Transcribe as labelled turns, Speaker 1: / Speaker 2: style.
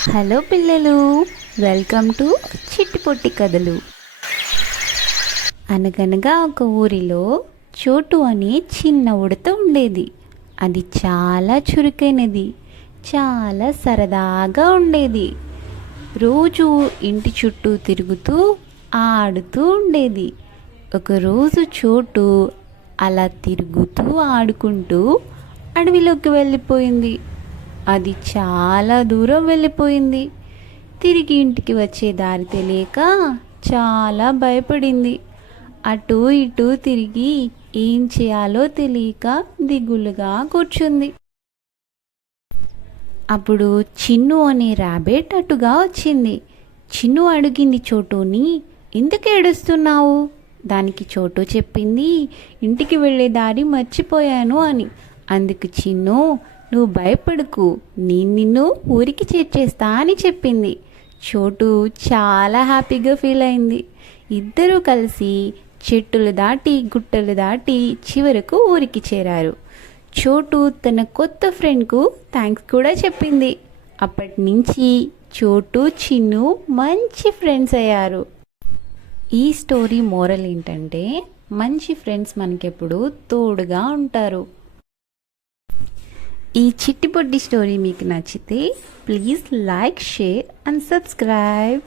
Speaker 1: Hello పిల్లలు welcome to చిట్టిపొట్టి కథలు. అనగనగా ఒక ఊరిలో చోటు అనే చిన్న ఉడత ఉండేది. అది చాలా చురుకైనది చాలా సరదాగా ఉండేది. రోజు ఇంటి చుట్టూ తిరుగుతూ ఆడుతూ ఉండేది. ఒకరోజు చోటు అలా తిరుగుతూ ఆడుకుంటూ అడవిలోకి వెళ్ళిపోయింది. అది చాలా దూరం వెళ్ళిపోయింది. తిరిగి ఇంటికి వచ్చే దారి తెలియక చాలా భయపడింది. అటు ఇటు తిరిగి ఏం చేయాలో తెలియక దిగులుగా కూర్చుంది. అప్పుడు చిన్ను అనే ర్యాబిట్ అటుగా వచ్చింది. చిన్ను అడిగింది చోటుని ఎందుకు ఏడుస్తున్నావు? దానికి చోటు చెప్పింది ఇంటికి వెళ్ళే దారి మర్చిపోయాను అని. అందుకు చిన్ను నువ్వు భయపడుకు. నేను నిన్ను ఊరికి చేర్చేస్తా అని చెప్పింది. చోటు చాలా హ్యాపీగా ఫీల్ అయింది. ఇద్దరూ కలిసి చెట్టులు దాటి గుట్టలు దాటి చివరకు ఊరికి చేరారు. చోటు తన కొత్త ఫ్రెండ్కు థ్యాంక్స్ కూడా చెప్పింది. అప్పటి నుంచి చోటు చిన్ను మంచి ఫ్రెండ్స్ అయ్యారు. ఈ స్టోరీ మోరల్ ఏంటంటే మంచి ఫ్రెండ్స్ మనకెప్పుడు తోడుగా ఉంటారు. ఈ చిట్టిపొట్టి స్టోరీ మీకు నచ్చితే please like share and subscribe.